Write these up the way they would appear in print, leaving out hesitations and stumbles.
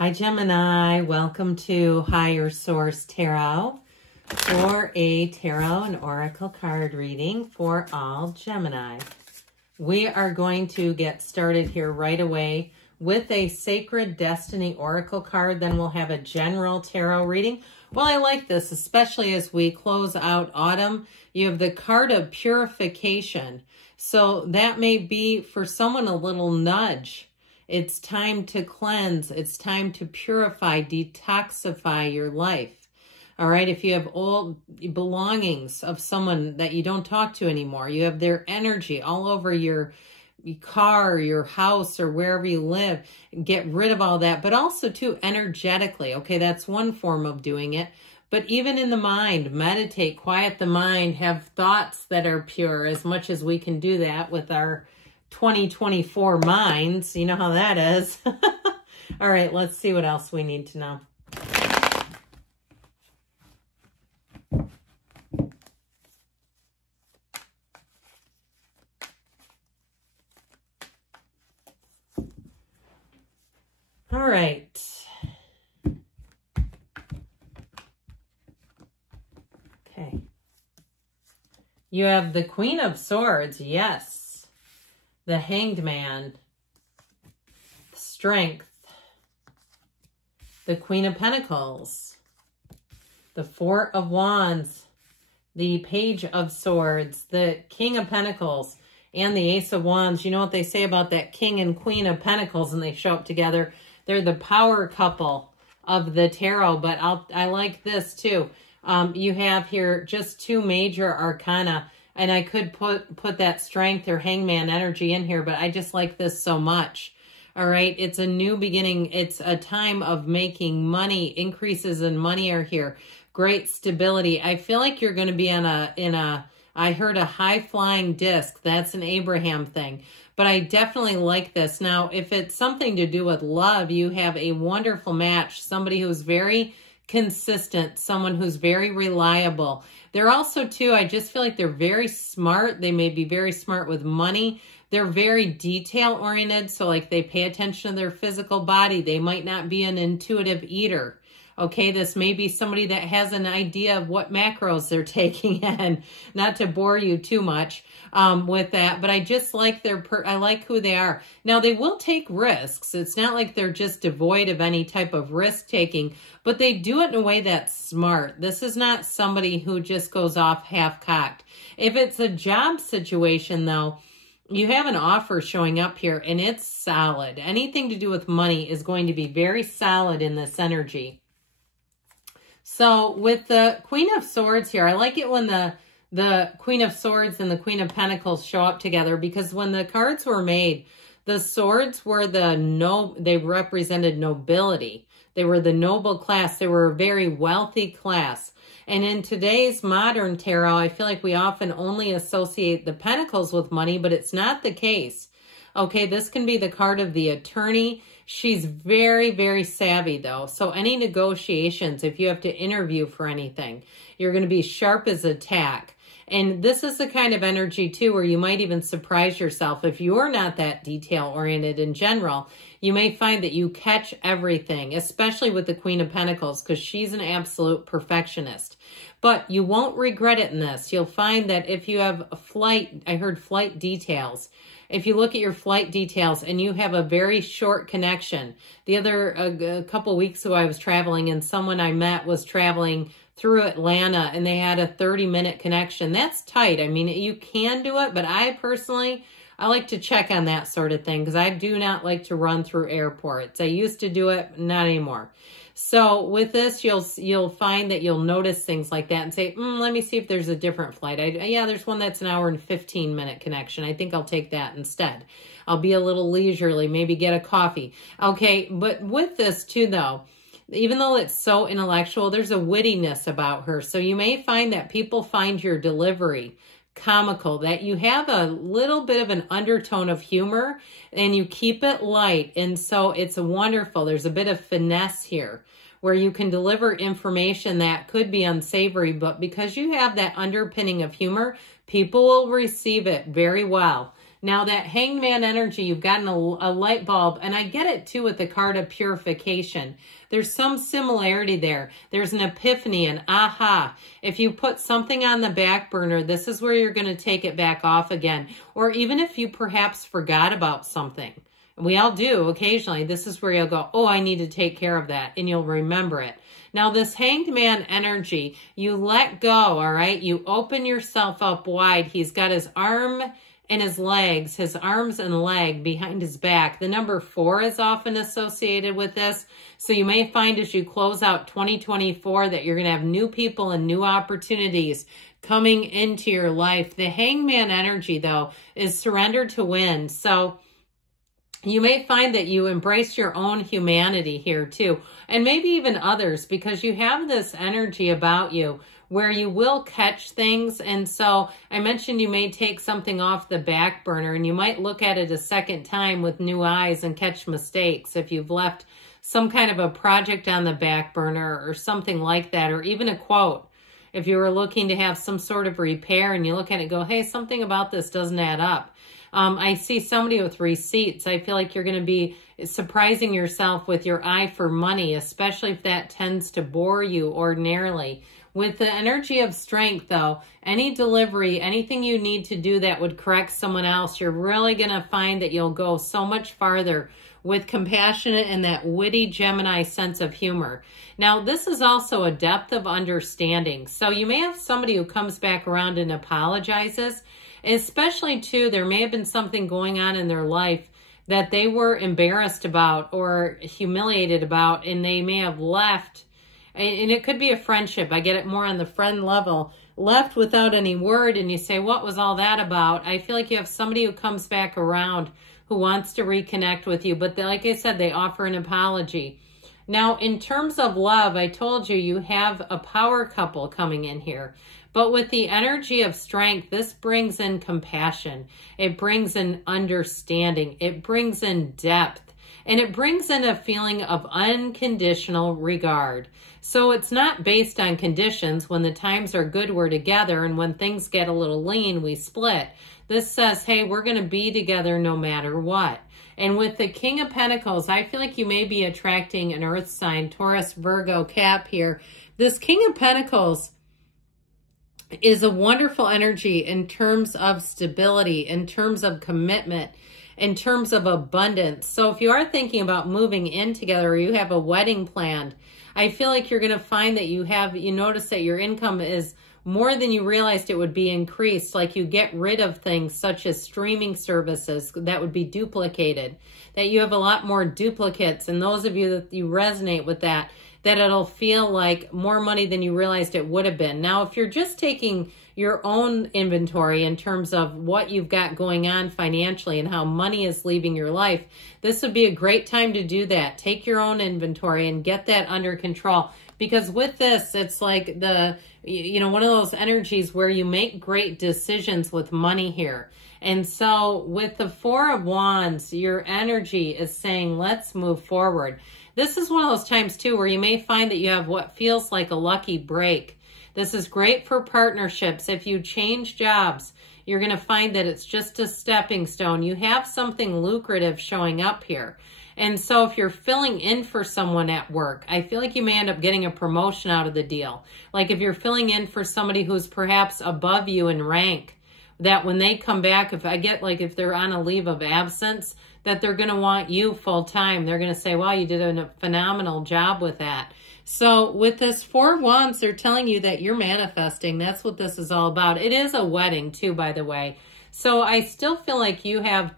Hi Gemini, welcome to Higher Source Tarot for a tarot and oracle card reading for all Gemini. We are going to get started here right away with a Sacred Destiny Oracle card. Then we'll have a general tarot reading. Well, I like this, especially as we close out autumn. You have the card of purification. So that may be for someone a little nudge. It's time to cleanse. It's time to purify, detoxify your life. All right, if you have old belongings of someone that you don't talk to anymore, you have their energy all over your car, your house, or wherever you live, get rid of all that. But also, too, energetically, okay, that's one form of doing it. But even in the mind, meditate, quiet the mind, have thoughts that are pure, as much as we can do that with our 2024 minds. You know how that is. All right, let's see what else we need to know. All right. Okay. You have the Queen of Swords, yes. The Hanged Man, Strength, the Queen of Pentacles, the Four of Wands, the Page of Swords, the King of Pentacles, and the Ace of Wands. You know what they say about that King and Queen of Pentacles, and they show up together. They're the power couple of the tarot, but I like this too. You have here just two major arcana. And I could put that Strength or Hangman Energy in here, but I just like this so much. All right, it's a new beginning. It's a time of making money. Increases in money are here. Great stability. I feel like you're going to be on I heard a high-flying disc. That's an Abraham thing. But I definitely like this. Now, if it's something to do with love, you have a wonderful match. Somebody who's very consistent, someone who's very reliable. They're also, too, I just feel like they're very smart. They may be very smart with money. They're very detail-oriented, so like they pay attention to their physical body. They might not be an intuitive eater. Okay, this may be somebody that has an idea of what macros they're taking in. Not to bore you too much with that, but I just like I like who they are. Now, they will take risks. It's not like they're just devoid of any type of risk-taking, but they do it in a way that's smart. This is not somebody who just goes off half-cocked. If it's a job situation, though, you have an offer showing up here, and it's solid. Anything to do with money is going to be very solid in this energy. So with the Queen of Swords here, I like it when the Queen of Swords and the Queen of Pentacles show up together, because when the cards were made, the swords were they represented nobility. They were the noble class. They were a very wealthy class. And in today's modern tarot, I feel like we often only associate the pentacles with money, but it's not the case. Okay, this can be the card of the attorney. She's very, very savvy, though. So any negotiations, if you have to interview for anything, you're going to be sharp as a tack. And this is the kind of energy, too, where you might even surprise yourself. If you're not that detail-oriented in general, you may find that you catch everything, especially with the Queen of Pentacles, because she's an absolute perfectionist. But you won't regret it in this. You'll find that if you have a flight, I heard flight details. If you look at your flight details and you have a very short connection. A couple weeks ago, I was traveling, and someone I met was traveling through Atlanta, and they had a 30-minute connection. That's tight. I mean, you can do it, but I like to check on that sort of thing, because I do not like to run through airports. I used to do it, not anymore. So with this, you'll find that you'll notice things like that and say, let me see if there's a different flight. Yeah, there's one that's an hour and 15-minute connection. I think I'll take that instead. I'll be a little leisurely, maybe get a coffee. Okay, but with this too, though, even though it's so intellectual, there's a wittiness about her. So you may find that people find your delivery comical, that you have a little bit of an undertone of humor and you keep it light. And so it's wonderful. There's a bit of finesse here where you can deliver information that could be unsavory, but because you have that underpinning of humor, people will receive it very well. Now that Hangman energy, you've gotten a light bulb, and I get it too with the card of purification. There's some similarity there. There's an epiphany, an aha. If you put something on the back burner, this is where you're going to take it back off again. Or even if you perhaps forgot about something. We all do occasionally. This is where you'll go, oh, I need to take care of that, and you'll remember it. Now, this Hanged Man energy, you let go, all right? You open yourself up wide. He's got his arm and his legs, his arms and leg behind his back. The number 4 is often associated with this. So you may find as you close out 2024 that you're going to have new people and new opportunities coming into your life. The Hangman energy, though, is surrender to win. So you may find that you embrace your own humanity here too, and maybe even others, because you have this energy about you where you will catch things. And so I mentioned you may take something off the back burner and you might look at it a second time with new eyes and catch mistakes if you've left some kind of a project on the back burner or something like that, or even a quote. If you were looking to have some sort of repair and you look at it and go, hey, something about this doesn't add up. I see somebody with receipts. I feel like you're going to be surprising yourself with your eye for money, especially if that tends to bore you ordinarily. With the energy of strength, though, any delivery, anything you need to do that would correct someone else, you're really going to find that you'll go so much farther with compassionate and that witty Gemini sense of humor. Now, this is also a depth of understanding. So you may have somebody who comes back around and apologizes, especially, too, there may have been something going on in their life that they were embarrassed about or humiliated about, and they may have left. And it could be a friendship. I get it more on the friend level. Left without any word, and you say, what was all that about? I feel like you have somebody who comes back around who wants to reconnect with you. But like I said, they offer an apology. Now, in terms of love, I told you, you have a power couple coming in here. But with the energy of strength, this brings in compassion. It brings in understanding. It brings in depth. And it brings in a feeling of unconditional regard. So it's not based on conditions. When the times are good, we're together. And when things get a little lean, we split. This says, hey, we're going to be together no matter what. And with the King of Pentacles, I feel like you may be attracting an earth sign, Taurus, Virgo, Cap here. This King of Pentacles is a wonderful energy in terms of stability, in terms of commitment, in terms of abundance. So if you are thinking about moving in together or you have a wedding planned, I feel like you're going to find that you notice that your income is more than you realized it would be increased. Like you get rid of things such as streaming services that would be duplicated, that you have a lot more duplicates. And those of you that you resonate with that it'll feel like more money than you realized it would have been. Now, if you're just taking your own inventory in terms of what you've got going on financially and how money is leaving your life, this would be a great time to do that. Take your own inventory and get that under control. Because with this, it's like one of those energies where you make great decisions with money here. And so with the 4 of Wands, your energy is saying, let's move forward. This is one of those times, too, where you may find that you have what feels like a lucky break. This is great for partnerships. If you change jobs, you're going to find that it's just a stepping stone. You have something lucrative showing up here. And so if you're filling in for someone at work, I feel like you may end up getting a promotion out of the deal. Like if you're filling in for somebody who's perhaps above you in rank, that when they come back, if they're on a leave of absence, that they're going to want you full time. They're going to say, wow, you did a phenomenal job with that. So with this 4 of Wands, they're telling you that you're manifesting. That's what this is all about. It is a wedding too, by the way. So I still feel like you have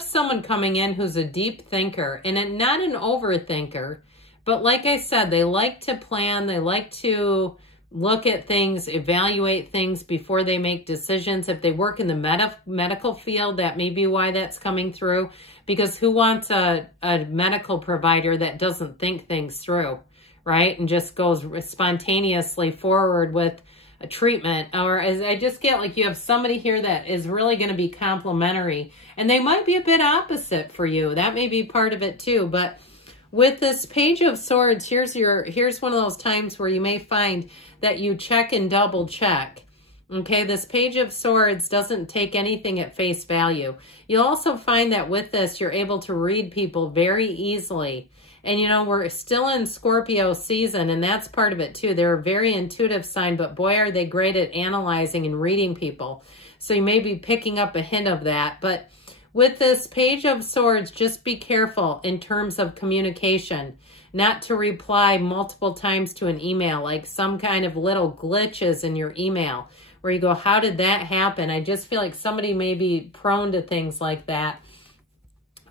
someone coming in who's a deep thinker and not an overthinker. But like I said, they like to plan. They like to look at things, evaluate things before they make decisions. If they work in the medical field, that may be why that's coming through. Because who wants a medical provider that doesn't think things through, right? And just goes spontaneously forward with a treatment. Or as I just get like you have somebody here that is really going to be complimentary. And they might be a bit opposite for you. That may be part of it too. But with this Page of Swords, here's one of those times where you may find that you check and double check. Okay, this Page of Swords doesn't take anything at face value. You'll also find that with this, you're able to read people very easily. And, you know, we're still in Scorpio season, and that's part of it, too. They're a very intuitive sign, but boy, are they great at analyzing and reading people. So you may be picking up a hint of that. But with this Page of Swords, just be careful in terms of communication. Not to reply multiple times to an email, like some kind of little glitches in your email, where you go, how did that happen? I just feel like somebody may be prone to things like that.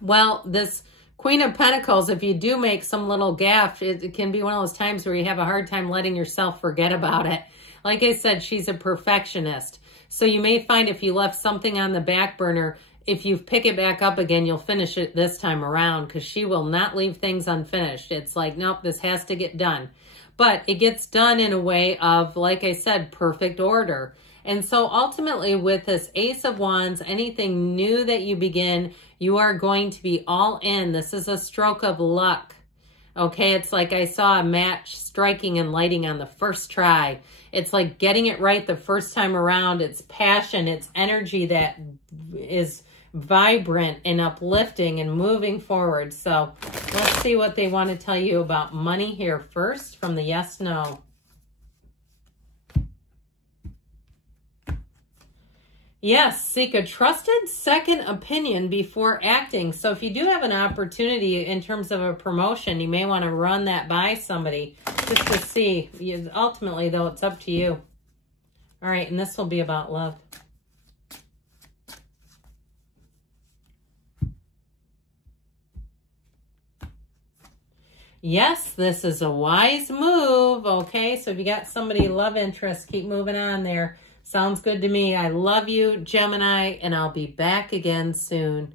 Well, this Queen of Pentacles, if you do make some little gaffe, it can be one of those times where you have a hard time letting yourself forget about it. Like I said, she's a perfectionist. So you may find if you left something on the back burner, if you pick it back up again, you'll finish it this time around, because she will not leave things unfinished. It's like, nope, this has to get done. But it gets done in a way of, like I said, perfect order. And so ultimately with this Ace of Wands, anything new that you begin, you are going to be all in. This is a stroke of luck. Okay, it's like I saw a match striking and lighting on the first try. It's like getting it right the first time around. It's passion, it's energy that is vibrant and uplifting and moving forward. So let's see what they want to tell you about money here first from the yes, no. Yes, seek a trusted second opinion before acting. So if you do have an opportunity in terms of a promotion, you may want to run that by somebody just to see. Ultimately, though, it's up to you. All right, and this will be about love. Yes, this is a wise move, okay? So if you got somebody love interest, keep moving on there. Sounds good to me. I love you, Gemini, and I'll be back again soon.